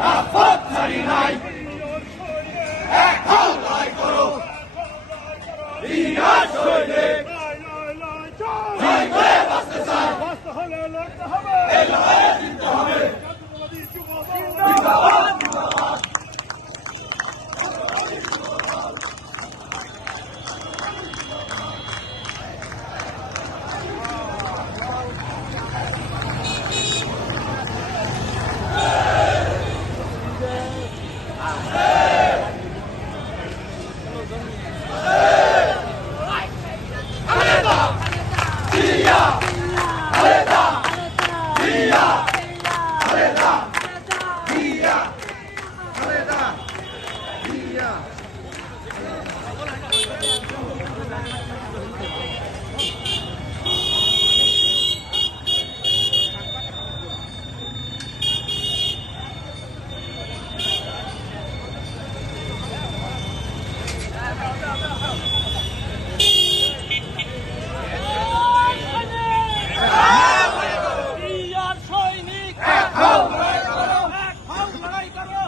রাজপথ ছাড়ি নাই, এক হাল্লায় করো ইন্ডিয়ার সৈনিক, জয় করে বাঁচতে চায়, এই লড়াইয়ে জিততে হবে। জিন্দাবাদ জিন্দাবাদ।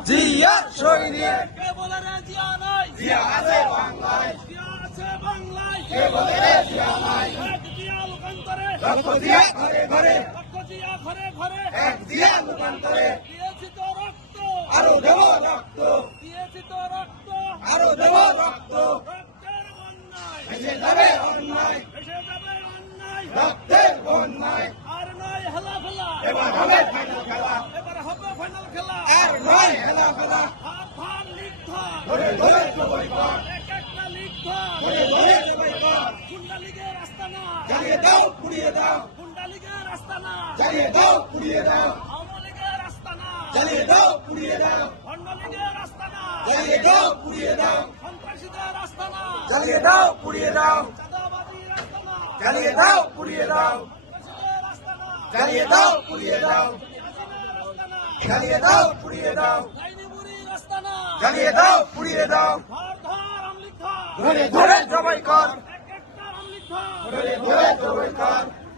জিয়ার সৈনিক কে বলে রে জিয়া নাই, জিয়া আছে বাংলায়, জিয়া আছে বাংলায়, কে বলে রে জিয়া নাই, এক জিয়া লোকান্তরে, রক্ত জিয়া ঘরে ঘরে, রক্ত জিয়া ঘরে ঘরে, এক জিয়া লোকান্তরে, দিয়েছি তো রক্ত আরো দেব রক্ত, দিয়েছি তো রক্ত আরো দেব রক্ত, রক্তের বন্যায় ভেসে যাবে অন্যায়, ভেসে যাবে অন্যায়, রক্তের বন্যায় আর নয় হেলা ফেলা, এবার হবে ফাইনাল খেলা, এবার হবে ফাইনাল খেলা, আর নয় হেলা ফেলা, ভার লিখা ধরে ধরে জবাই কর, এক একটা লিখা ধরে ধরে জবাই কর, গুন্ডা লীগের আস্তানা জ্বালিয়ে দাও পুড়িয়ে দাও, গুন্ডা লীগের আস্তানা জ্বালিয়ে দাও পুড়িয়ে দাও, আওয়ামী লীগের আস্তানা জ্বালিয়ে দাও পুড়িয়ে দাও, ভণ্ড লীগের আস্তানা জ্বালিয়ে দাও পুড়িয়ে দাও, সন্ত্রাসীদের আস্তানা জ্বালিয়ে দাও পুড়িয়ে দাও, চাঁদাবাজির আস্তানা জ্বালিয়ে দাও পুড়িয়ে দাও, সন্ত্রাসীদের আস্তানা জ্বালিয়ে দাও পুড়িয়ে দাও, জ্বালিয়ে দাও পুড়িয়ে দাও, জ্বালিয়ে দাও পুড়িয়ে দাও, ধরে ধরে জবাই কর, ধরে ধরে জবাই কর।